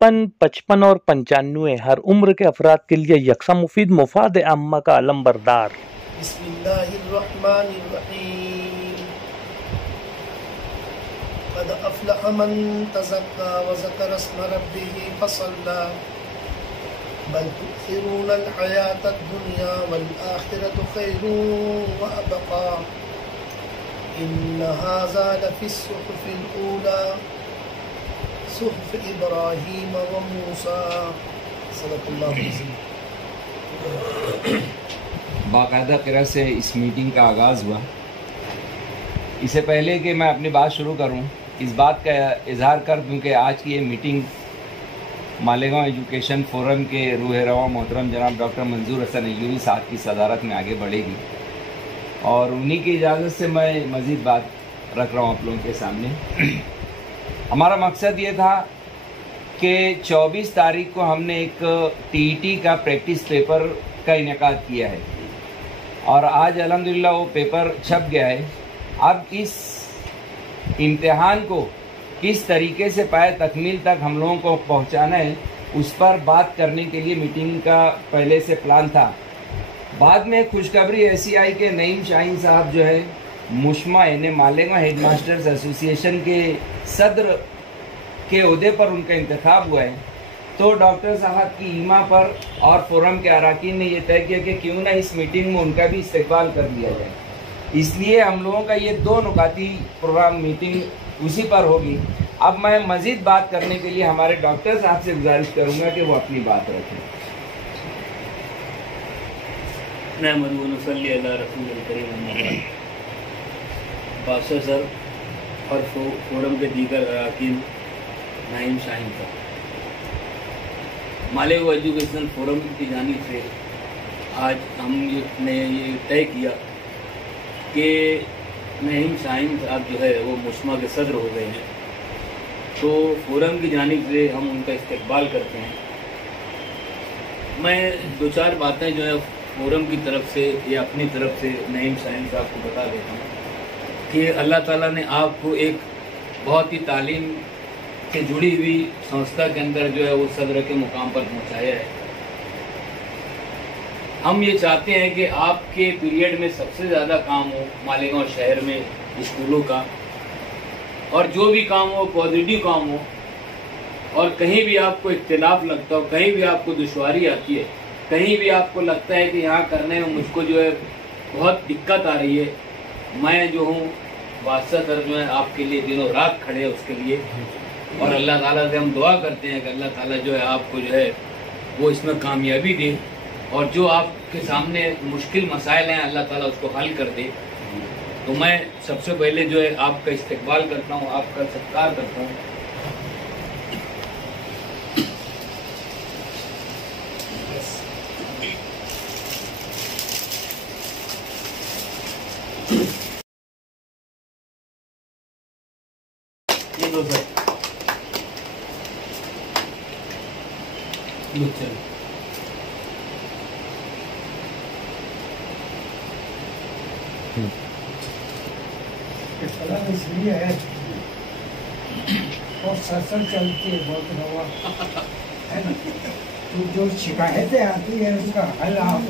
55, 55 और 95 हर उम्र के अफराद के लिए यकसा मुफीद मुफाद आम्मा का अलम बरदार। बिस्मिल्लाहिर्रहमानिर्रहीम। क़द अफ़लह मन तज़क्का व ज़करा अस्म रब्बिही फ़सल्ला बल तु'थिरूनल हयातद दुनिया वल आखिरतु खैरुन व अबक़ा इन्न हाज़ा लफ़िस सुहुफ़िल ऊला सुहुफ़ इब्राहीम व मूसा। सल्लल्लाहु अलैहि वसल्लम। बाकायदा किरात से इस मीटिंग का आगाज़ हुआ। इससे पहले कि मैं अपनी बात शुरू करूं, इस बात का इजहार कर दूं कि आज की ये मीटिंग मालेगांव एजुकेशन फोरम के रूह रवा मोहतरम जनाब डॉक्टर मंजूर हसन अय्यूबी साहब की सदारत में आगे बढ़ेगी और उन्हीं की इजाज़त से मैं मज़ीद बात रख रहा हूं आप लोगों के सामने। हमारा मकसद ये था कि 24 तारीख को हमने एक टीईटी का प्रैक्टिस पेपर का इनेकाद किया है और आज अल्हम्दुलिल्लाह वो पेपर छप गया है। अब इस इम्तिहान को किस तरीके से पाए तकमील तक हम लोगों को पहुंचाना है, उस पर बात करने के लिए मीटिंग का पहले से प्लान था। बाद में खुशखबरी ऐसी आई कि नईम शाहीन साहब जो है मुश्मा यानी मालेगांव हेडमास्टर्स एसोसिएशन के सदर के ओहदे पर उनका इंतखाब हुआ है। तो डॉक्टर साहब की ईमा पर और फोरम के अराकीन ने यह तय किया कि क्यों ना इस मीटिंग में उनका भी इस्तेकबाल कर लिया जाए। इसलिए हम लोगों का ये 2 नुकाती प्रोग्राम मीटिंग उसी पर होगी। अब मैं मज़ीद बात करने के लिए हमारे डॉक्टर साहब से गुजारिश करूंगा कि वो अपनी बात रखें। बादशाह सर और फोरम के दीगर अराकीन, नईम शाहीन साहब, मालेगांव एजुकेशन फोरम की जानिब से आज हमने ये तय किया कि नईम शाहीन साहब जो है वो मुश्मा के सदर हो गए हैं, तो फोरम की जानिब से हम उनका इस्तकबाल करते हैं। मैं 2-4 बातें जो है फोरम की तरफ से या अपनी तरफ से नईम शाहीन साहब को बता देता हूँ कि अल्लाह ताला ने आपको एक बहुत ही तालीम से जुड़ी हुई संस्था के अंदर जो है वो सदर के मुकाम पर पहुँचाया है। हम ये चाहते हैं कि आपके पीरियड में सबसे ज़्यादा काम हो मालेगांव शहर में स्कूलों का, और जो भी काम हो पॉजिटिव काम हो, और कहीं भी आपको इख्तिलाफ लगता हो, कहीं भी आपको दुश्वारी आती है, कहीं भी आपको लगता है कि यहाँ करने में मुझको जो है बहुत दिक्कत आ रही है, मैं जो हूँ बादशाह सर जो है आपके लिए दिनों रात खड़े हैं उसके लिए। और अल्लाह ताला से हम दुआ करते हैं कि अल्लाह ताला जो है आपको जो है वो इसमें कामयाबी दे, और जो आपके सामने मुश्किल मसाइल हैं अल्लाह ताला उसको हल कर दे। तो मैं सबसे पहले जो है आपका इस्तकबाल करता हूँ, आपका सत्कार करता हूँ। ये दो सर चलो। इसलिए है और सत्संग चलती है बहुत रवा है ना। तो जो शिकायतें आती है उसका हल आप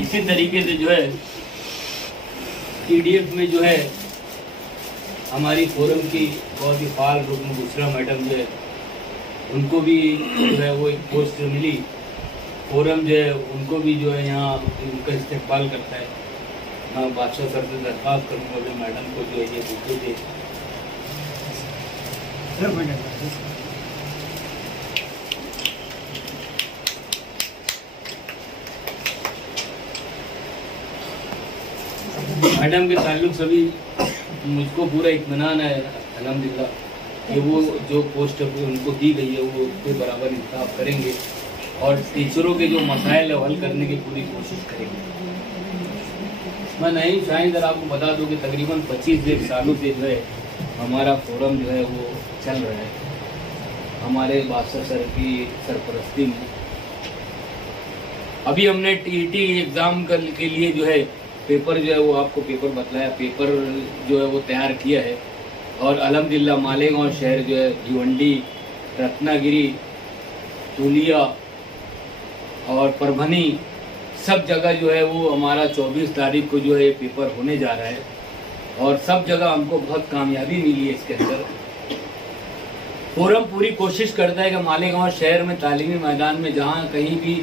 इसी तरीके से जो है पीडीएफ में जो है हमारी फोरम की बहुत ही फाल रुकन बुशरा मैडम जो है उनको भी जो है वो एक पोस्ट मिली। फोरम जो है उनको भी जो है यहाँ उनका इस्तेकबाल करता है। मैं बादशाह सर से दरख्वास्त करूँगा कि मैडम को जो है ये बुके दे। मैडम के ताल्लुक से भी मुझको पूरा इत्मीनान है अल्हम्दुलिल्लाह कि वो जो पोस्ट उनको दी गई है वो उसके बराबर इंसाफ करेंगे और टीचरों के जो मसाइल है हल करने की पूरी कोशिश करेंगे। मैं नईम शाहीन सर आपको बता दूं कि तकरीबन 25 सालों से जो है हमारा फोरम जो है वो चल रहा है हमारे बादशाह सर की सरपरस्ती में। अभी हमने टीईटी एग्ज़ाम के लिए जो है पेपर जो है वो आपको पेपर बतलाया, पेपर जो है वो तैयार किया है और अल्हम्दुलिल्लाह मालेगांव शहर जो है भिवंडी, रत्नागिरी, धुलिया और परभनी सब जगह जो है वो हमारा 24 तारीख को जो है ये पेपर होने जा रहा है और सब जगह हमको बहुत कामयाबी मिली है इसके अंदर। फोरम पूरी कोशिश करता है कि मालेगांव शहर में तालीमी मैदान में जहाँ कहीं भी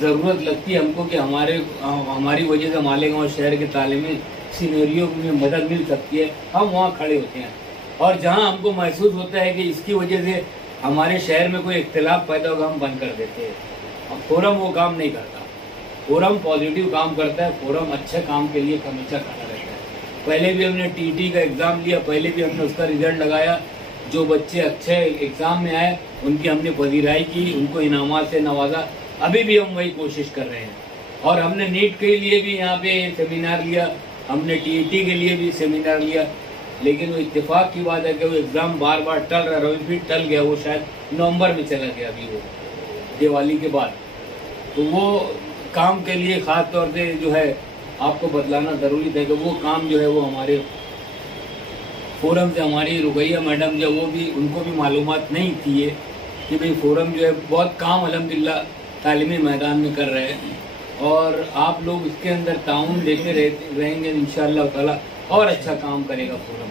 ज़रूरत लगती है हमको कि हमारी वजह से मालेगांव शहर के तालीमी सिनेरियो में मदद मिल सकती है, हम वहाँ खड़े होते हैं। और जहाँ हमको महसूस होता है कि इसकी वजह से हमारे शहर में कोई इख्तिलाफ पैदा होगा, हम बंद कर देते हैं। अब फोरम वो काम नहीं करता, फोरम पॉजिटिव काम करता है, फोरम अच्छे काम के लिए हमेशा खड़ा रहता है। पहले भी हमने टीटी का एग्ज़ाम लिया, पहले भी हमने उसका रिजल्ट लगाया, जो बच्चे अच्छे एग्ज़ाम में आए उनकी हमने पजीराई की, उनको इनामात से नवाजा। अभी भी हम वही कोशिश कर रहे हैं। और हमने नीट के लिए भी यहाँ पे सेमिनार लिया, हमने टीटी के लिए भी सेमिनार लिया, लेकिन वो इत्तेफाक की बात है कि वो एग्ज़ाम बार बार टल रहा है, फिर टल गया, वो शायद नवंबर में चला गया अभी वो दिवाली के बाद। तो वो काम के लिए ख़ास तौर से जो है आपको बतलाना ज़रूरी था कि वो काम जो है वो हमारे फोरम से हमारी रुकैया मैडम जो वो भी उनको भी मालूमात नहीं थी ये कि भाई फोरम जो है बहुत काम अल्हम्दुलिल्लाह तालीमी मैदान में कर रहे हैं और आप लोग इसके अंदर ताउन देते रहेंगे इंशाअल्लाह ताला और अच्छा काम करेगा फोरम।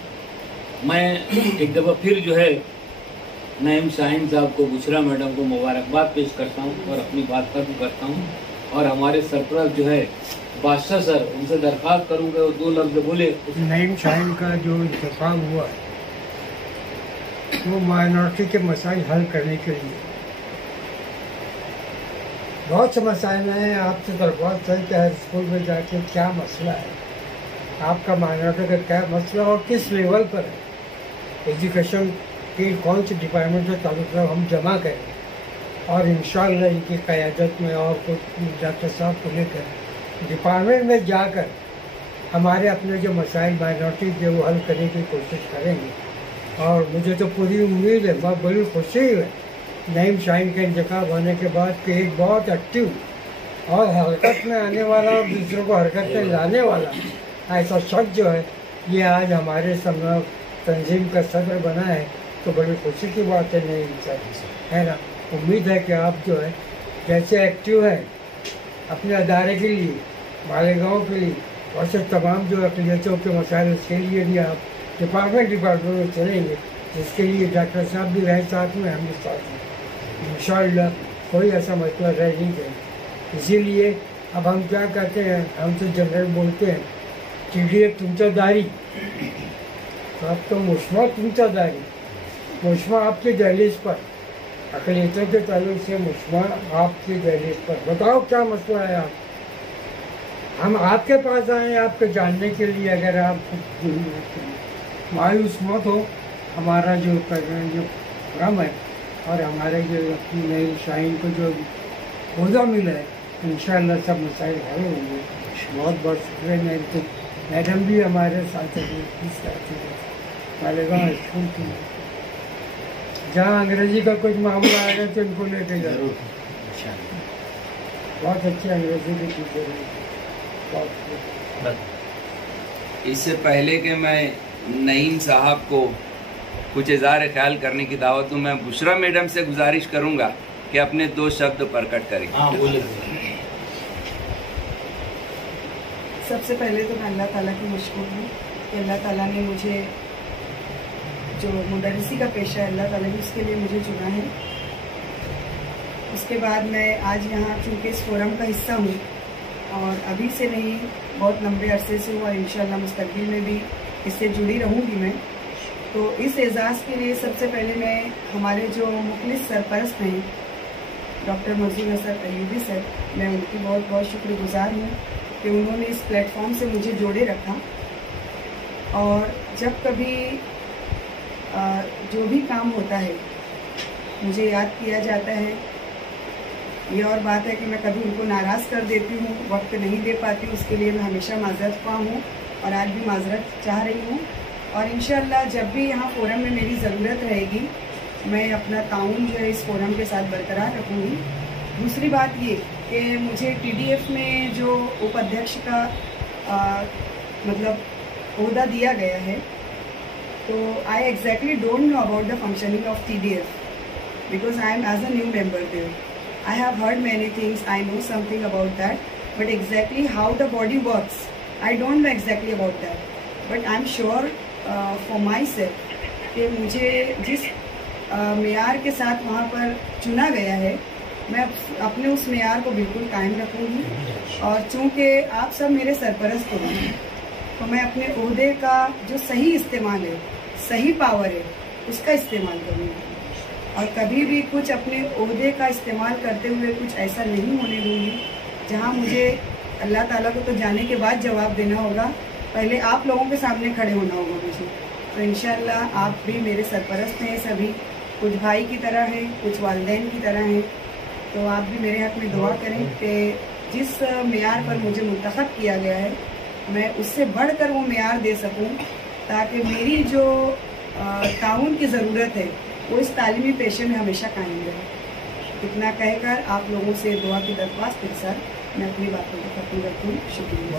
मैं एक दफ़ा फिर जो है नईम शाहीन साहब को, बुशरा मैडम को मुबारकबाद पेश करता हूँ और अपनी बात खत्म करता हूँ। और हमारे सरपरस्त जो है बादशाह सर, उनसे दरख्वास्त करूँगा वो 2 लफ्ज़ बोले। नईम शाहीन का जो इंतखाब हुआ है वो माइनॉरिटी के मसाइल हल करने के लिए बहुत से मसाइल हैं। आपसे दरख्वास्त है कि हर स्कूल में जाके क्या मसला है, आपका माइनॉरिटी का क्या मसला और किस लेवल पर है, एजुकेशन की कौन सी डिपार्टमेंट से ताल्लुक़ है, हम जमा करें और इंशाअल्लाह इनकी क़यादत में और कुछ डॉक्टर साहब को लेकर डिपार्टमेंट में जाकर हमारे अपने जो मसाइल माइनॉरिटी के वो हल करने की कोशिश करेंगे। और मुझे तो पूरी उम्मीद है, बहुत बड़ी खुशी है नईम शाहीन के इंतखाब होने के बाद कि एक बहुत एक्टिव और हरकत में आने वाला और दूसरों को हरकत में लाने वाला ऐसा शख्स जो है ये आज हमारे समय तंजीम का सदर बना है, तो बड़ी खुशी की बात है नईम शाहीन, है ना। उम्मीद है कि आप जो है जैसे एक्टिव है अपने अदारे के लिए, मालेगांव के लिए, वैसे तमाम जो अक़लियतों के मसाइल उसके लिए भी आप डिपार्टमेंट में चलेंगे, जिसके लिए डॉक्टर साहब भी रहे साथ में, हम भी साथ में, इंशाअल्लाह कोई ऐसा मसला रह नहीं गया। इसीलिए अब हम क्या कहते हैं, हम तो जनरल बोलते हैं TDF तुमचा दारी, तो अब तो मुश्मा तुमचा दारी, मुश्मा आपके दहलीज पर, अक़लियतों के ताल्लुक से मुश्मा आपके दहलीज पर। बताओ क्या मसला है, आप हम आपके पास आए हैं आपको जानने के लिए। अगर आप मायूस मत हो, हमारा जो प्रोग्राम है और हमारे जो अपनी नईम शाहीन को जो ओहदा मिला है, इंशाअल्लाह सब मसाइल हल होंगे। बहुत बहुत शुक्रिया। मैडम भी हमारे साथ मालेगांव स्कूल की, जहाँ अंग्रेजी का कुछ मामला आएगा तो इनको लेके जाओ, बहुत अच्छी अंग्रेजी की टीचर है। इससे पहले कि मैं नईम साहब को कुछ इज़हार ख्याल करने की दावत दूँ, मैं बुशरा मैडम से गुजारिश करूँगा कि अपने 2 शब्द प्रकट करें। हाँ बोले। सबसे पहले तो मैं अल्लाह ताला की मशकूर हूँ कि अल्लाह ताला ने मुझे जो मुदर्रिसी का पेशा है, अल्लाह ताला ने उसके लिए मुझे चुना है। उसके बाद मैं आज यहाँ चूँकि इस फोरम का हिस्सा हूँ और अभी से नहीं बहुत लंबे अरसे से हूँ और इंशाअल्लाह मुस्तक़बिल में भी इससे जुड़ी रहूँगी मैं। तो इस एजाज़ के लिए सबसे पहले मैं हमारे जो मुखलिस सरपरस्त हैं डॉक्टर मजूर हसन अयूबी सर, मैं उनकी बहुत बहुत शुक्रगुजार हूँ कि उन्होंने इस प्लेटफॉर्म से मुझे जोड़े रखा। और जब कभी जो भी काम होता है मुझे याद किया जाता है। ये और बात है कि मैं कभी उनको नाराज़ कर देती हूँ, वक्त नहीं दे पाती, उसके लिए मैं हमेशा माजरत ख्वाह हूँ और आज भी माजरत चाह रही हूँ। और इंशाअल्लाह जब भी यहाँ फोरम में मेरी ज़रूरत रहेगी मैं अपना ताउन जो है इस फोरम के साथ बरकरार रखूँगी। दूसरी बात ये कि मुझे TDF में जो उपाध्यक्ष का मतलब ओहदा दिया गया है, तो आई exactly don't know about the functioning of TDF because I am as a new member there. I have heard many things, I know something about that, but exactly how the body works, I don't know exactly about that. But I am sure for myself कि मुझे जिस मेयार के साथ वहाँ पर चुना गया है, मैं अपने उस मेयार को बिल्कुल कायम रखूँगी। और चूँकि आप सब मेरे सरपरस्त हो हैं, तो मैं अपने ओहदे का जो सही इस्तेमाल है, सही पावर है, उसका इस्तेमाल करूँगी। और कभी भी कुछ अपने ओहदे का इस्तेमाल करते हुए कुछ ऐसा नहीं होने दूँगी जहाँ मुझे अल्लाह ताला को तो जाने के बाद जवाब देना होगा, पहले आप लोगों के सामने खड़े होना होगा मुझे। तो इंशाअल्लाह आप भी मेरे सरपरस्त हैं, सभी कुछ भाई की तरह हैं, कुछ वालिदैन की तरह हैं। तो आप भी मेरे हक़ में दुआ करें कि जिस मेयार पर मुझे मुंतखब किया गया है, मैं उससे बढ़कर वो मेयार दे सकूं, ताकि मेरी जो ताउन की ज़रूरत है वो इस तालीमी पेशे में हमेशा कायम रहे। इतना कहकर आप लोगों से दुआ की दरख्वास्त के साथ मैं अपनी बातों को खत्म करती हूँ। शुक्रिया।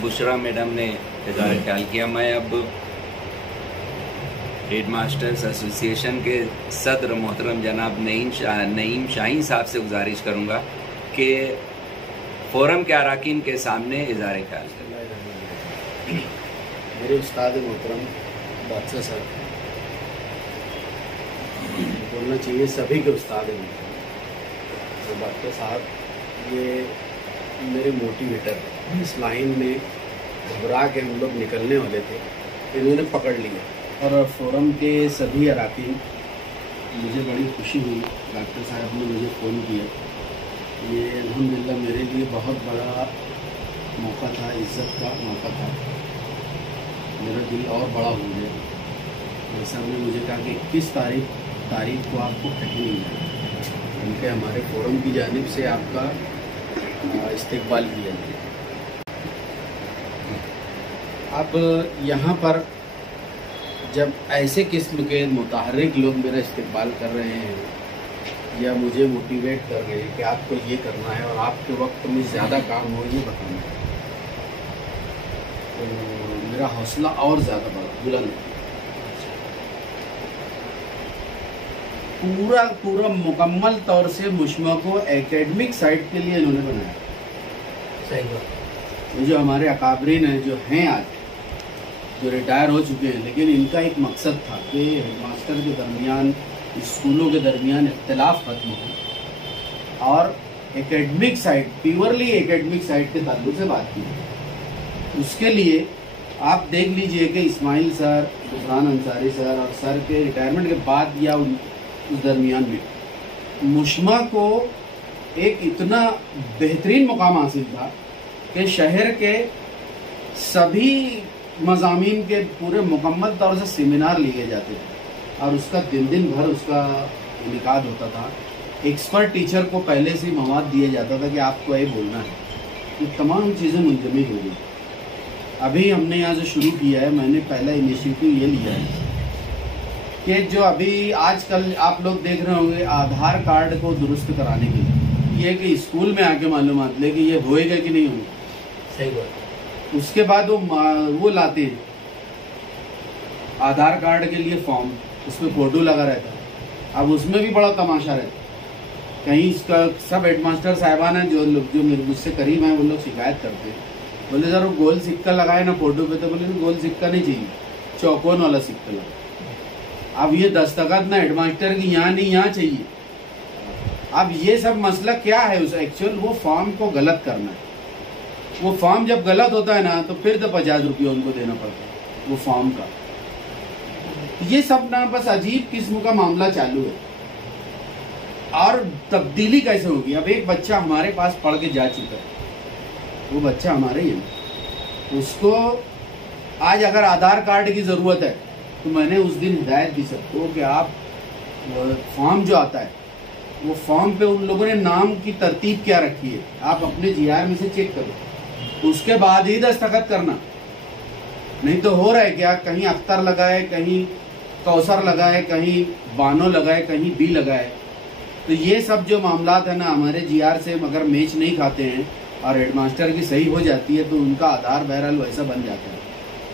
बुशरा मैडम ने इज़हार ख्याल किया। मैं अब हेड मास्टर्स एसोसिएशन के सदर मोहतरम जनाब नईम शाहीन साहब से गुजारिश करूँगा कि फोरम के अराकीन के सामने इज़हार ख्याल करें। मेरे उस्ताद मोहतरम बादशाह साहब, बोलना चाहिए सभी के उस्ताद हैं तो बादशाह साहब ये मेरे मोटिवेटर हैं। इस लाइन में घबरा के हम लोग निकलने वाले थे, इन्होंने पकड़ लिया। और फोरम के सभी अराकीन, मुझे बड़ी खुशी हुई डॉक्टर साहब ने मुझे फ़ोन किया। ये अल्हम्दुलिल्लाह मेरे लिए बहुत बड़ा मौका था, इज़्ज़त का मौका था। मेरा दिल और बड़ा हो गया। सर ने मुझे कहा कि 21 तारीख को आपको कहीं नहीं जाना, उनके हमारे फोरम की जानिब से आपका इस्तकबाल किया जाए। अब यहाँ पर जब ऐसे किस्म के मुतहर्रिक लोग मेरा इस्तकबाल कर रहे हैं या मुझे मोटिवेट कर रहे हैं कि आपको ये करना है और आपके वक्त में ज़्यादा काम हो, ये बताना है, तो मेरा हौसला और ज़्यादा बुलंद है। पूरा मुकम्मल तौर से मुश्मा को एकेडमिक साइड के लिए इन्होंने बनाया। सही बात। ये जो हमारे अकाबरीन हैं जो हैं आज, जो रिटायर हो चुके हैं, लेकिन इनका एक मकसद था कि हेडमास्टर के दरमियान, स्कूलों के दरमियान इख्तिलाफ खत्म हो और academic side, purely academic side के ताल्लुक से बात की। उसके लिए आप देख लीजिए कि इस्माइल सर, गुफरान अंसारी सर और सर के रिटायरमेंट के बाद या उस दरमियान में मुश्मा को एक इतना बेहतरीन मुकाम हासिल था कि शहर के सभी मज़ामीन के पूरे मुकम्मल तौर से सेमिनार लिए जाते थे और उसका दिन भर उसका इनेकाद होता था। एक्सपर्ट टीचर को पहले से मवाद दिया जाता था कि आपको ये बोलना है। ये तमाम चीज़ें मुंजमद हो गई। अभी हमने यहाँ से शुरू किया है, मैंने पहला इनिशिएटिव ये लिया है कि जो अभी आजकल आप लोग देख रहे होंगे आधार कार्ड को दुरुस्त कराने के लिए, ये कि स्कूल में आके मालूमात ले कि ये होएगा कि नहीं होगा। सही बात। उसके बाद वो लाते हैं आधार कार्ड के लिए फॉर्म, उसमें फोटो लगा रहता है। अब उसमें भी बड़ा तमाशा रहता है। कहीं इसका सब हेडमास्टर साहिबान हैं जो मुझसे करीब हैं, वो लोग शिकायत करते हैं, बोले सर वो गोल सिक्का लगाए ना फोटो पे, तो बोले गोल सिक्का नहीं चाहिए, चौकोन वाला सिक्का लगा। अब ये दस्तखत ना हेडमास्टर की यहाँ नहीं, यहाँ चाहिए। अब ये सब मसला क्या है, उस एक्चुअल वो फॉर्म को गलत करना है। वो फॉर्म जब गलत होता है ना तो फिर तो 50 रुपये उनको देना पड़ता है वो फॉर्म का। ये सब ना बस अजीब किस्म का मामला चालू है। और तब्दीली कैसे होगी? अब एक बच्चा हमारे पास पढ़ के जा चुका है, वो बच्चा हमारे ही है, उसको आज अगर आधार कार्ड की ज़रूरत है तो मैंने उस दिन हिदायत दी सबको कि आप फॉर्म जो आता है वो फॉर्म पे उन लोगों ने नाम की तरतीब क्या रखी है, आप अपने GR में से चेक करो, उसके बाद ही दस्तखत करना। नहीं तो हो रहा है क्या, कहीं अख्तर लगाए, कहीं कौसर लगाए, कहीं बानो लगाए, कहीं बी लगाए। तो ये सब जो मामलात है ना हमारे GR से अगर मैच नहीं खाते हैं और हेडमास्टर की सही हो जाती है तो उनका आधार बहरहाल वैसा बन जाता है।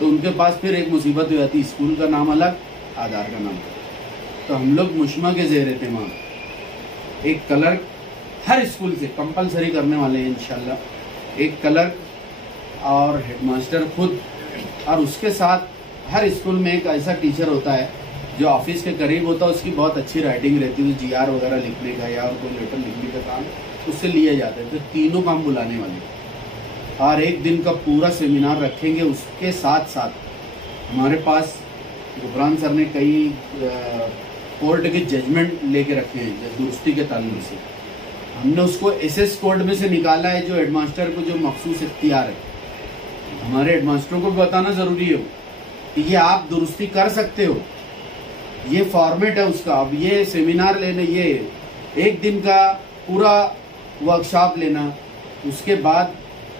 तो उनके पास फिर एक मुसीबत हो जाती, स्कूल का नाम अलग, आधार का नाम। तो हम लोग मुश्मा के ज़ेर एहतमाम एक क्लर्क हर स्कूल से कंपलसरी करने वाले हैं इंशाल्लाह, एक क्लर्क और हेडमास्टर खुद, और उसके साथ हर स्कूल में एक ऐसा टीचर होता है जो ऑफिस के करीब होता है, उसकी बहुत अच्छी राइटिंग रहती है, GR वगैरह लिखने का या और कोई लेटर लिखने का काम उससे लिए जाते हैं। तो तीनों काम बुलाने वाले और एक दिन का पूरा सेमिनार रखेंगे। उसके साथ साथ हमारे पास गुफरान सर ने कई कोर्ट के जजमेंट लेके रखे हैं दुरुस्ती के ताल्लुक से, हमने उसको SS कोड में से निकाला है, जो हेडमास्टर को जो मखसूस इख्तियार है। हमारे हेडमास्टरों को भी बताना ज़रूरी है कि ये आप दुरुस्ती कर सकते हो, ये फॉर्मेट है उसका। अब ये सेमिनार लेने, ये एक दिन का पूरा वर्कशॉप लेना, उसके बाद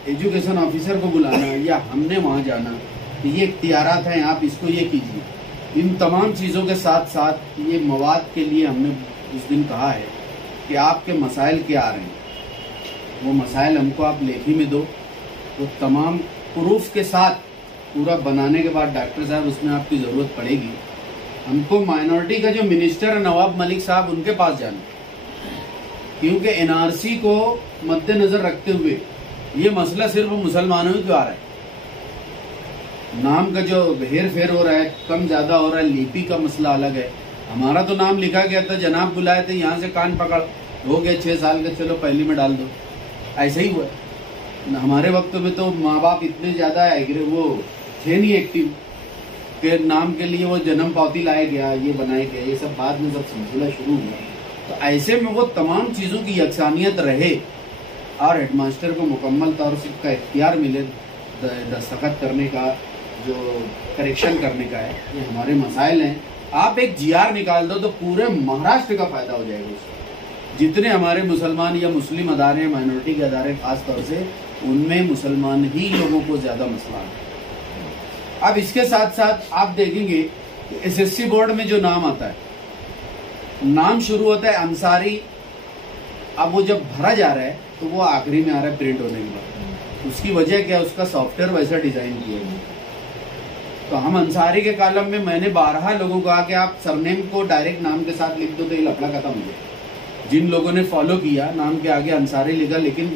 एजुकेशन ऑफिसर को बुलाना या हमने वहाँ जाना, ये इख्तियारात हैं, आप इसको ये कीजिए। इन तमाम चीज़ों के साथ साथ ये मवाद के लिए हमने उस दिन कहा है कि आपके मसाइल क्या आ रहे हैं, वो मसाइल हमको आप लेखी में दो, वो तमाम प्रूफ के साथ पूरा बनाने के बाद डॉक्टर साहब उसमें आपकी ज़रूरत पड़ेगी। हमको माइनॉरिटी का जो मिनिस्टर है नवाब मलिक साहब, उनके पास जाना, क्योंकि NRC को मद्देनजर रखते हुए ये मसला सिर्फ मुसलमानों ही क्यों आ रहा है। नाम का जो हेर फेर हो रहा है, कम ज़्यादा हो रहा है, लिपि का मसला अलग है। हमारा तो नाम लिखा गया था, जनाब बुलाए थे, यहाँ से कान पकड़ हो गया 6 साल का, चलो पहली में डाल दो, ऐसे ही हुआ है। हमारे वक्त में तो माँ बाप इतने ज़्यादा वो थे नहीं एक्टिव के नाम के लिए वो जन्म पावती लाया गया, ये बनाया गया, ये सब बाद में सब सिलसिला शुरू हुआ। तो ऐसे में वो तमाम चीज़ों की यकसानियत रहे और हेडमास्टर को मुकम्मल तौर से का इख्तियार मिले दस्तखत करने का, जो करेक्शन करने का है, ये हमारे मसाइल हैं। आप एक GR निकाल दो तो पूरे महाराष्ट्र का फायदा हो जाएगा उससे। जितने हमारे मुसलमान या मुस्लिम अदारे, माइनॉरिटी के अदारे खास तौर से, उनमें मुसलमान ही लोगों को ज़्यादा मसला है। अब इसके साथ साथ आप देखेंगे SSC बोर्ड में जो नाम आता है, नाम शुरू होता है अंसारी। अब वो जब भरा जा रहा है तो वो आखिरी में आ रहा है प्रिंट होने के बाद। उसकी वजह क्या है, उसका सॉफ्टवेयर वैसा डिजाइन किया गया। तो हम अंसारी के कॉलम में मैंने 12 लोगों को कहा कि आप सरनेम को डायरेक्ट नाम के साथ लिख दो तो ये लफड़ा खत्म हो जाए। जिन लोगों ने फॉलो किया, नाम के आगे अंसारी लिखा, लेकिन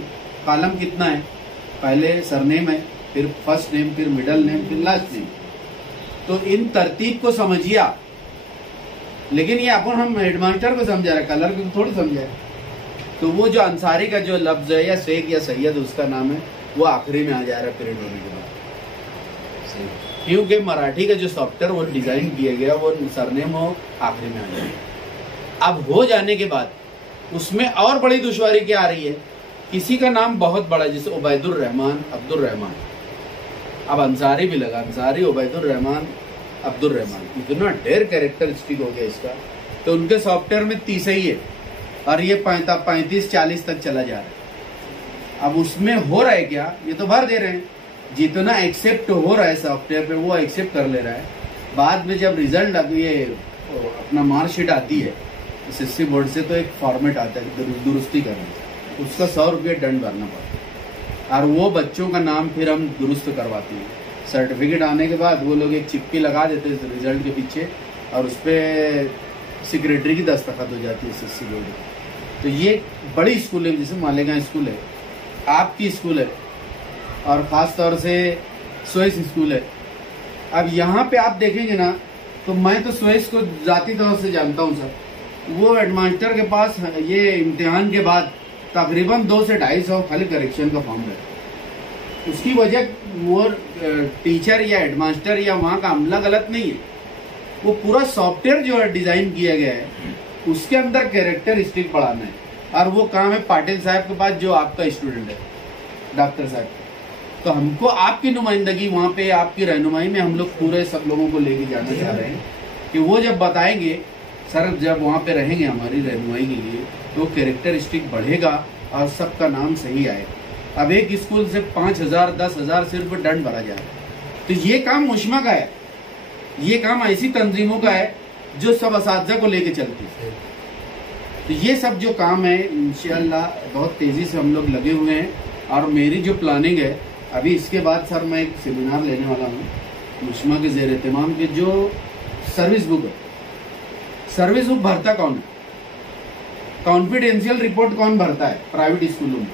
कॉलम कितना है, पहले सरनेम है, फिर फर्स्ट नेम, फिर मिडल नेम, फिर लास्ट नेम। तो इन तरतीब को समझिए आप। लेकिन ये अपन हम हेडमास्टर को समझा रहे, कलर को थोड़ी समझा रहे। तो वो जो अंसारी का जो लफ्ज है या शेख या सैयद उसका नाम है, वो आखिरी में आ जा रहा है प्रिंट होने के बाद, क्योंकि मराठी का जो सॉफ्टवेयर वो डिजाइन किया गया, वो सरनेम हो आखिरी में आ जाएगा। अब हो जाने के बाद उसमें और बड़ी दुश्वारी क्या आ रही है, किसी का नाम बहुत बड़ा, जैसे उबैदुर रहमान, अब्दुल रहमान, अब अंसारी भी लगा, अंसारी, उबैदुर रहमान, अब्दुल रहमान, इतना ढेर कैरेक्टरिस्टिक हो गया इसका। तो उनके सॉफ्टवेयर में 30 ही है और ये 35-40 तक चला जा रहा है। अब उसमें हो रहा है क्या, ये तो भर दे रहे हैं, जितना एक्सेप्ट हो रहा है सॉफ्टवेयर पे वो एक्सेप्ट कर ले रहा है। बाद में जब रिजल्ट ये अपना मार्कशीट आती है SSC बोर्ड से, तो एक फॉर्मेट आता है दुरुस्ती करना, उसका 100 रुपये दंड भरना पड़ता है और वो बच्चों का नाम फिर हम दुरुस्त करवाते हैं। सर्टिफिकेट आने के बाद वो लोग एक चिप्पी लगा देते हैं रिजल्ट के पीछे और उस पर सेक्रेटरी की दस्तखत हो जाती है SSC बोर्ड। तो ये बड़ी स्कूल है, जैसे मालेगांव स्कूल है, आपकी स्कूल है, और ख़ास तौर से स्वेस स्कूल है। अब यहाँ पे आप देखेंगे ना, तो मैं तो स्वेस को ज़ाती तौर से जानता हूँ सर। वो हेडमास्टर के पास ये इम्तिहान के बाद तकरीबन 200 से 250 खाली करेक्शन का फॉर्म है। उसकी वजह वो टीचर या हेडमास्टर या वहाँ का अमला गलत नहीं है, वो पूरा सॉफ्टवेयर जो है डिज़ाइन किया गया है उसके अंदर कैरेक्टरिस्टिक पढ़ाना है, और वो काम है पाटिल साहब के पास जो आपका स्टूडेंट है, डॉक्टर साहब। तो हमको आपकी नुमाइंदगी वहाँ पे, आपकी रहनुमाई में हम लोग पूरे सब लोगों को लेके जाना चाह रहे हैं कि वो जब बताएंगे सर, जब वहाँ पे रहेंगे हमारी रहनुमाई के लिए, तो कैरेक्टरिस्टिक बढ़ेगा और सबका नाम सही आएगा। अब एक स्कूल से 5,000 10,000 सिर्फ दंड भरा जाए, तो ये काम मुश्मा का है, ये काम ऐसी तंजीमों का है जो सब असातिज़ा को लेके चलती है। तो ये सब जो काम है इंशाअल्लाह बहुत तेज़ी से हम लोग लगे हुए हैं। और मेरी जो प्लानिंग है, अभी इसके बाद सर मैं एक सेमिनार लेने वाला हूँ मुश्मा के ज़ेर एहतमाम के जो सर्विस बुक है, सर्विस बुक भरता कौन है? कॉन्फिडेंशियल रिपोर्ट कौन भरता है प्राइवेट स्कूलों में?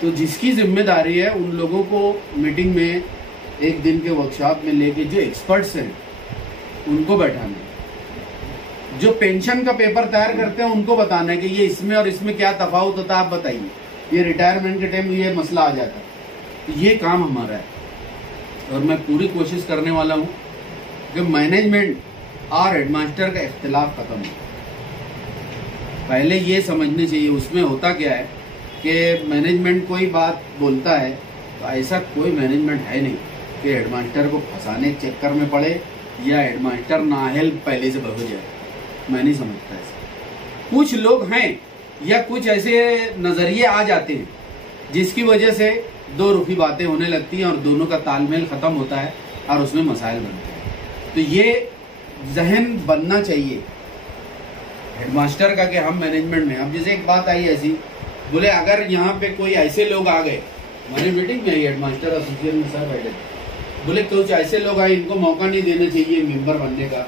तो जिसकी जिम्मेदारी है उन लोगों को मीटिंग में एक दिन के वर्कशॉप में लेके जो एक्सपर्ट्स हैं उनको बैठाना है। जो पेंशन का पेपर तैयार करते हैं उनको बताना है कि ये इसमें और इसमें क्या तफावत होता है, आप बताइए। ये रिटायरमेंट के टाइम ये मसला आ जाता है। तो ये काम हमारा है और मैं पूरी कोशिश करने वाला हूँ कि मैनेजमेंट और हेडमास्टर का इख्तिलाफ खत्म हो। पहले ये समझने चाहिए उसमें होता क्या है कि मैनेजमेंट कोई बात बोलता है तो ऐसा कोई मैनेजमेंट है नहीं कि हेडमास्टर को फंसाने के चक्कर में पड़े या हेडमास्टर नाअहल पहले से बह जाए। मैं नहीं समझता ऐसा। कुछ लोग हैं या कुछ ऐसे नजरिए आ जाते हैं जिसकी वजह से दो रुखी बातें होने लगती हैं और दोनों का तालमेल खत्म होता है और उसमें मसाइल बनते हैं। तो ये जहन बनना चाहिए हेडमास्टर का कि हम मैनेजमेंट में। अब जैसे एक बात आई ऐसी, बोले अगर यहाँ पे कोई ऐसे लोग आ गए, हमारी मीटिंग में हेडमास्टर एसोसिएशन में सर बैठे, बोले कुछ ऐसे लोग आए इनको मौका नहीं देना चाहिए मेंबर बनने का।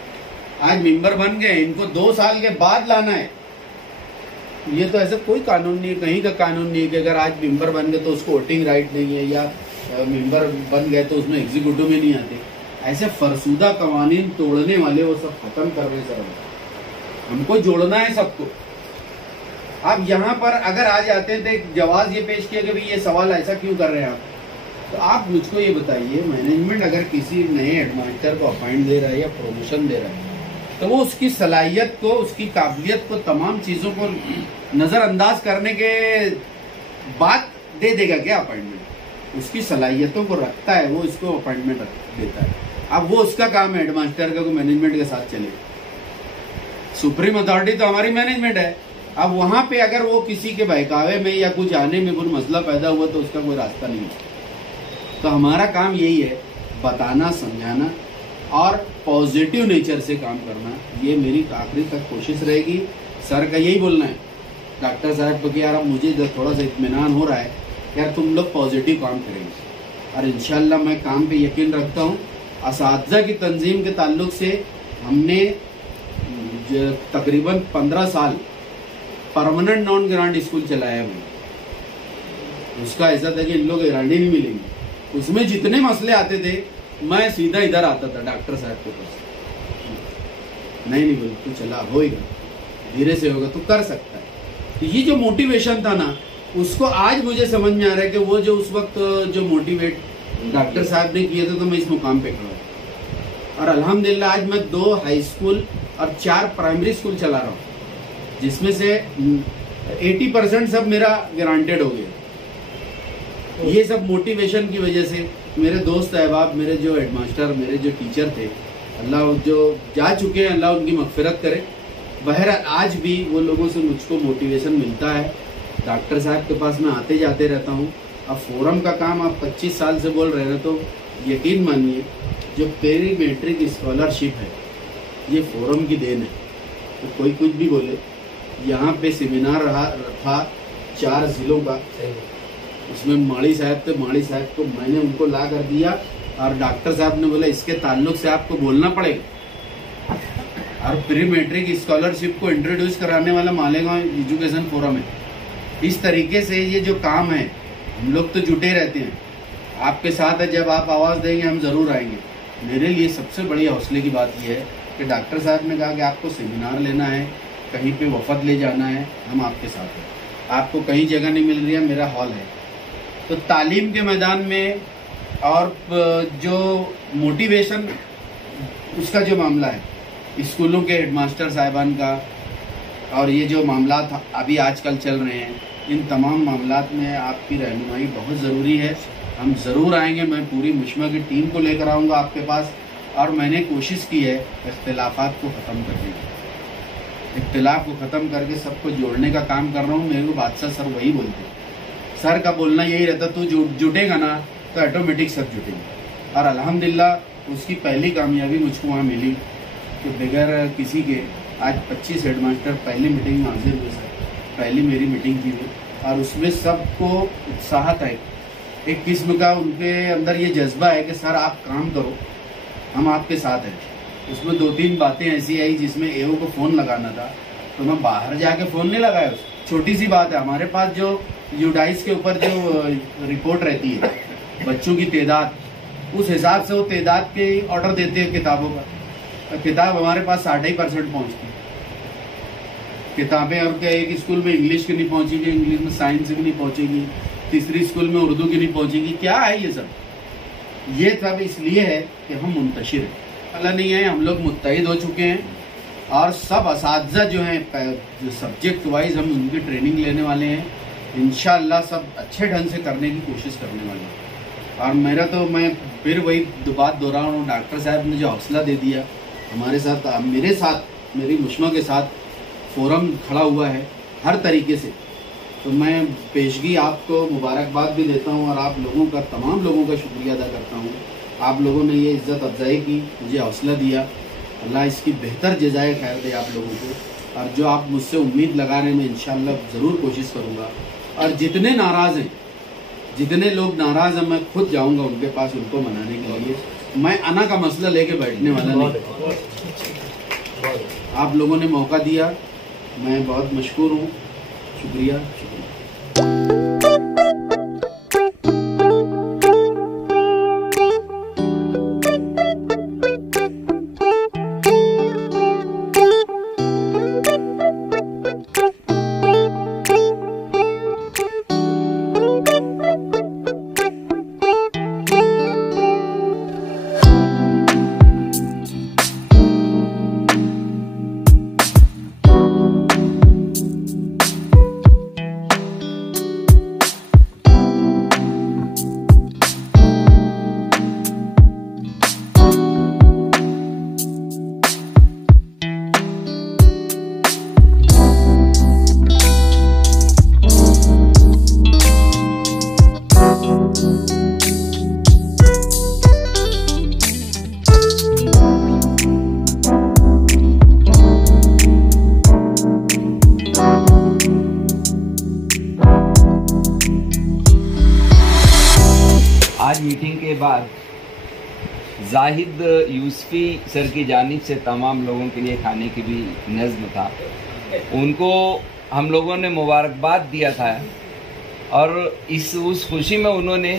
आज मेंबर बन गए, इनको 2 साल के बाद लाना है। ये तो ऐसा कोई कानून नहीं है, कहीं का कानून नहीं है कि अगर आज मेंबर बन गए तो उसको वोटिंग राइट नहीं है या मेंबर बन गए तो उसमें एग्जीक्यूटिव में नहीं आते। ऐसे फरसूदा कवानीन तोड़ने वाले वो सब खत्म कर रहे सर। हमको जोड़ना है सबको। आप यहाँ पर अगर आ जाते थे जवाब ये पेश किया कि भाई ये सवाल ऐसा क्यों कर रहे हैं आप, तो आप मुझको ये बताइए मैनेजमेंट अगर किसी नए हेडमास्टर को अपॉइंट दे रहा है या प्रमोशन दे रहा है तो वो उसकी सलाहियत को, उसकी काबिलियत को, तमाम चीजों को नजरअंदाज करने के बाद दे देगा क्या अपॉइंटमेंट? उसकी सलाहियतों को रखता है वो, इसको अपॉइंटमेंट देता है। अब वो उसका काम है हेडमास्टर का, मैनेजमेंट के साथ चले। सुप्रीम अथॉरिटी तो हमारी मैनेजमेंट है। अब वहां पे अगर वो किसी के बहकावे में या कुछ आने में कोई मसला पैदा हुआ तो उसका कोई रास्ता नहीं है। तो हमारा काम यही है, बताना, समझाना और पॉजिटिव नेचर से काम करना। ये मेरी आखिरी तक कोशिश रहेगी। सर का यही बोलना है डॉक्टर साहब को कि यार अब मुझे थोड़ा सा इत्मीनान हो रहा है, यार तुम लोग पॉजिटिव काम करेंगे। और इंशाल्लाह मैं काम पे यकीन रखता हूँ। असातिज़ा की तंजीम के ताल्लुक से हमने तकरीबन 15 साल परमानेंट नॉन ग्रांट स्कूल चलाया है। उसका ऐसा था कि इन लोग गारंटी नहीं मिलेंगे। उसमें जितने मसले आते थे मैं सीधा इधर आता था डॉक्टर साहब के पास। नहीं बोल तू चला, होएगा, धीरे से होगा, तू कर सकता है। तो ये जो मोटिवेशन था ना, उसको आज मुझे समझ में आ रहा है कि वो जो उस वक्त जो मोटिवेट डॉक्टर साहब ने किए थे तो मैं इस मुकाम पे खड़ा हूँ। और अल्हम्दुलिल्लाह आज मैं 2 हाई स्कूल और 4 प्राइमरी स्कूल चला रहा हूँ, जिसमें से 80% सब मेरा ग्रांटेड हो गया। ये सब मोटिवेशन की वजह से। मेरे दोस्त अहबाब, मेरे जो हेडमास्टर, मेरे जो टीचर थे, अल्लाह जो जा चुके हैं अल्लाह उनकी मगफिरत करे। बहरहाल आज भी वो लोगों से मुझको मोटिवेशन मिलता है। डॉक्टर साहब के पास मैं आते जाते रहता हूँ। अब फोरम का काम आप 25 साल से बोल रहे हैं तो यकीन मानिए जो पेरी मेट्रिक स्कॉलरशिप है ये फोरम की देन है। तो कोई कुछ भी बोले, यहाँ पे सेमिनार रहा था 4 जिलों का, उसमें माड़ी साहब थे। माड़ी साहब को मैंने उनको ला कर दिया और डॉक्टर साहब ने बोला इसके ताल्लुक से आपको बोलना पड़ेगा। और प्री मैट्रिक स्कॉलरशिप को इंट्रोड्यूस कराने वाला मालेगांव एजुकेशन फोरम है। इस तरीके से ये जो काम है हम लोग तो जुटे रहते हैं, आपके साथ है। जब आप आवाज़ देंगे हम ज़रूर आएंगे। मेरे लिए सबसे बड़ी हौसले की बात यह है कि डॉक्टर साहब ने कहा कि आपको सेमिनार लेना है, कहीं पे वफद ले जाना है, हम आपके साथ हैं। आपको कहीं जगह नहीं मिल रही है, मेरा हॉल है। तो तालीम के मैदान में और जो मोटिवेशन उसका जो मामला है स्कूलों के हेडमास्टर साहिबान का, और ये जो मामला अभी आजकल चल रहे हैं, इन तमाम मामलात में आपकी रहनुमाई बहुत ज़रूरी है। हम ज़रूर आएंगे। मैं पूरी मुश्मा की टीम को लेकर आऊँगा आपके पास। और मैंने कोशिश की है इख्तिलाफ़ात को ख़त्म करने की। इख्तिलाफ़ को ख़त्म करके सबको जोड़ने का काम कर रहा हूँ। मेरे को बादशाह सर वही बोलते हैं। सर का बोलना यही रहता, तू जुटेगा ना तो ऑटोमेटिक सब जुटेंगे। और अल्हम्दुलिल्लाह उसकी पहली कामयाबी मुझको वहाँ मिली कि बगैर किसी के आज 25 हेडमास्टर पहली मीटिंग में हाजिर हुए। सर पहली मेरी मीटिंग थी वो, और उसमें सबको उत्साह था एक किस्म का उनके अंदर ये जज्बा है कि सर आप काम करो, हम आपके साथ हैं। उसमें 2-3 बातें ऐसी आई जिसमें एओ को फ़ोन लगाना था, तो मैं बाहर जाके फ़ोन नहीं लगाया। छोटी सी बात है, हमारे पास जो यूडाइस के ऊपर जो रिपोर्ट रहती है बच्चों की तादाद, उस हिसाब से वो तादाद के ऑर्डर देते हैं किताबों का। किताब हमारे पास 60% पहुँचती किताबें, और क्या एक स्कूल में इंग्लिश की नहीं पहुँचेगी, इंग्लिश में साइंस की नहीं पहुँचेगी, तीसरी स्कूल में उर्दू की नहीं पहुँचेगी। क्या है ये सब? ये सब इसलिए है कि हम मुंतशिर हैं, अल्लाह नहीं है, हम लोग मुत्तहिद हो चुके हैं। और सब असातिज़ा जो हैं, जो सब्जेक्ट वाइज हम उनकी ट्रेनिंग लेने वाले हैं, इंशाअल्लाह सब अच्छे ढंग से करने की कोशिश करने वाले हैं। और मेरा तो, मैं फिर वही बात दोहरा रहा हूँ, डॉक्टर साहब ने जो हौसला दे दिया हमारे साथ, मेरे साथ, मेरी मुश्मा के साथ फोरम खड़ा हुआ है हर तरीके से, तो मैं पेशगी आपको मुबारकबाद भी देता हूँ और आप लोगों का, तमाम लोगों का शुक्रिया अदा करता हूँ। आप लोगों ने ये इज़्ज़त अफजाई की, मुझे हौसला दिया, अल्लाह इसकी बेहतर जज़ाए खैर दे आप लोगों को। और जो आप मुझसे उम्मीद लगा रहे हैं, मैं इंशाअल्लाह ज़रूर कोशिश करूँगा। और जितने नाराज़ हैं, जितने लोग नाराज़ हैं, मैं खुद जाऊँगा उनके पास, उनको मनाने के लिए। मैं अना का मसला लेके बैठने वाला नहीं। आप लोगों ने मौका दिया, मैं बहुत मशकूर हूँ। शुक्रिया, शुक्रिया। आज मीटिंग के बाद जाहिद यूसुफी सर की जानिब से तमाम लोगों के लिए खाने की भी नज़्म था, उनको हम लोगों ने मुबारकबाद दिया था। और उस खुशी में उन्होंने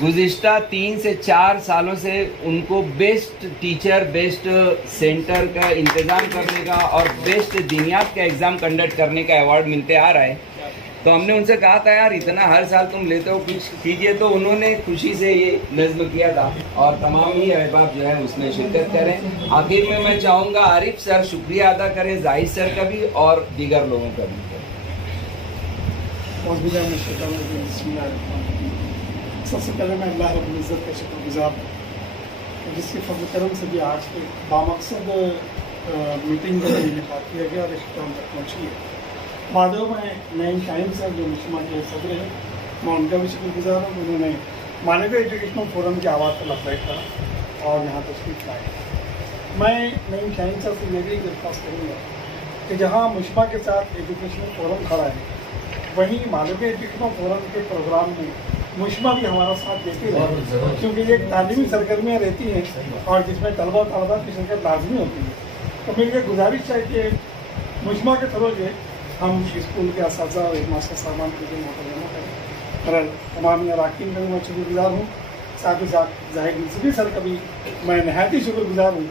गुज़िश्ता 3 से 4 सालों से उनको बेस्ट टीचर, बेस्ट सेंटर का इंतज़ाम करने का और बेस्ट दिनियात का एग्ज़ाम कंडक्ट करने का अवार्ड मिलते आ रहा है। तो हमने उनसे कहा था यार इतना हर साल तुम लेते हो, कुछ कीजिए। तो उन्होंने खुशी से ये नज़्म किया था और तमाम ही अहबाब जो है उसमें शिरकत करें। आखिर में मैं चाहूँगा आरिफ सर शुक्रिया अदा करें, जाहिद सर का भी और दीगर लोगों का भी। सबसे पहले मैं अल्लाह रब्बुल इज़्ज़त का शुक्रगुज़ार हूँ जिसके फज़ल करम से भी आज के बामकसद मीटिंग का इनेका किया गया और इख्तिताम तक पहुँची है। माधव में नईम शाहीन सर जो मुश्मा के सदर हैं, मैं उनका भी शुक्रगुज़ार हूँ। उन्होंने मानवीय एजुकेशनल फोरम की आवाज़ पर लबैक करा और यहाँ तशरीफ़ लाए। मैं नईम शाहीन सर से ये भी दरख्वास्त करूँगा कि जहाँ मुश्मा के साथ एजुकेशनल फोरम खड़ा है, वहीं मानवीय एजुकेशनल फोरम के प्रोग्राम में मुश्मा भी हमारा साथ देती रहे, क्योंकि ये तालीमी सरगर्मियाँ रहती हैं और जिसमें तलबा की शिरकत लाजमी होती है। तो मेरी गुजारिश है कि मुश्मा के थ्रू जो हम स्कूल के असातिज़ा और हेडमास्टर साहबान के लिए मुतलमा करें। और तमाम अरकान का भी मैं शुक्रगुज़ार हूँ। साथ ही साथ जाहिद यूसुफी सर का भी मैं नहायत ही शुक्रगुज़ार हूँ,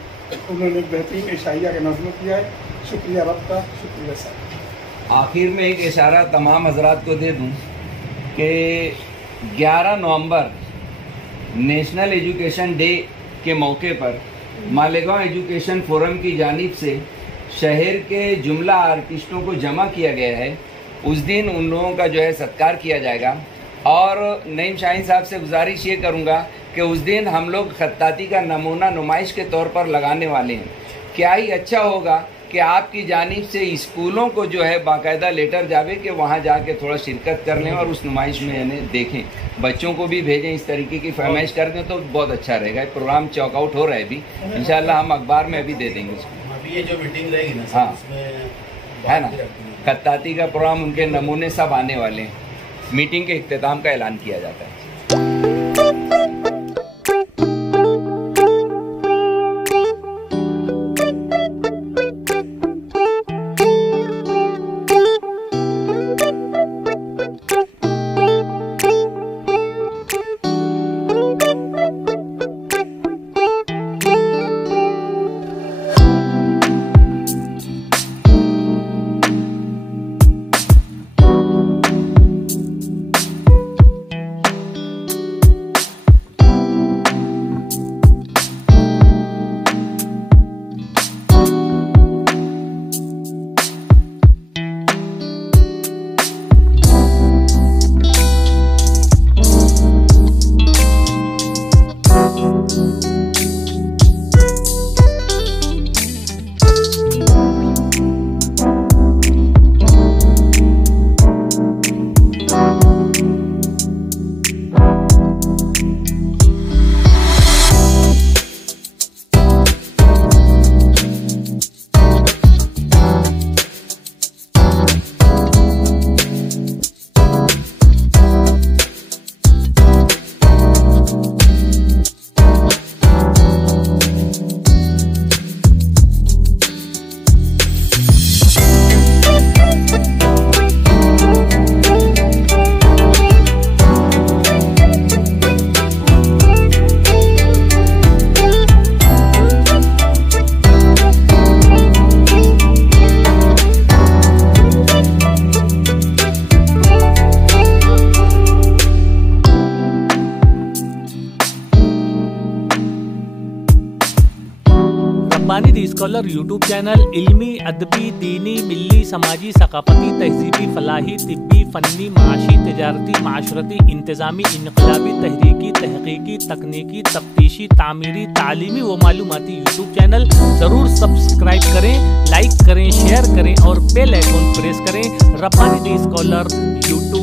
उन्होंने बेहतरीन इशाइया का नज़्म किया है। शुक्रिया रब का, शुक्रिया सर। आखिर में एक इशारा तमाम हजरात को दे दूँ कि 11 नवंबर नेशनल एजुकेशन डे के मौके पर मालेगांव एजुकेशन फोरम की जानिब से शहर के जुमला आर्टिस्टों को जमा किया गया है। उस दिन उन लोगों का जो है सत्कार किया जाएगा। और नईम शाहीन साहब से गुजारिश ये करूँगा कि उस दिन हम लोग खत्ताती का नमूना नुमाइश के तौर पर लगाने वाले हैं। क्या ही अच्छा होगा कि आपकी जानिब से स्कूलों को जो है बाकायदा लेटर जावे कि वहाँ जाके थोड़ा शिरकत कर लें और उस नुमाइश में यानी देखें, बच्चों को भी भेजें, इस तरीके की फरमाइश कर दें तो बहुत अच्छा रहेगा। प्रोग्राम चौकआउट हो रहा है अभी, इंशाल्लाह हम अखबार में अभी दे देंगे उसको। ये जो मीटिंग रहेगी ना, हाँ उसमें है ना, खत्ताती का प्रोग्राम, उनके नमूने सब आने वाले हैं। मीटिंग के इख्तिताम का ऐलान किया जाता है। स्कॉलर यूट्यूब चैनल इल्मी, अदबी, दीनी, मिल्ली, समाजी, सकाफती, तहजीबी, फलाही, तिब्बी, फ़न्नी, माशी, तिजारती, माशरती, इंतज़ामी, इनकलाबी, तहरीकी, तहकीकी, तकनीकी, तफ्तीशी, तामीरी, तालीमी व मालूमाती यूट्यूब चैनल ज़रूर सब्सक्राइब करें, लाइक करें, शेयर करें और बेल आइकन प्रेस करें। Rabbani D scholar YouTube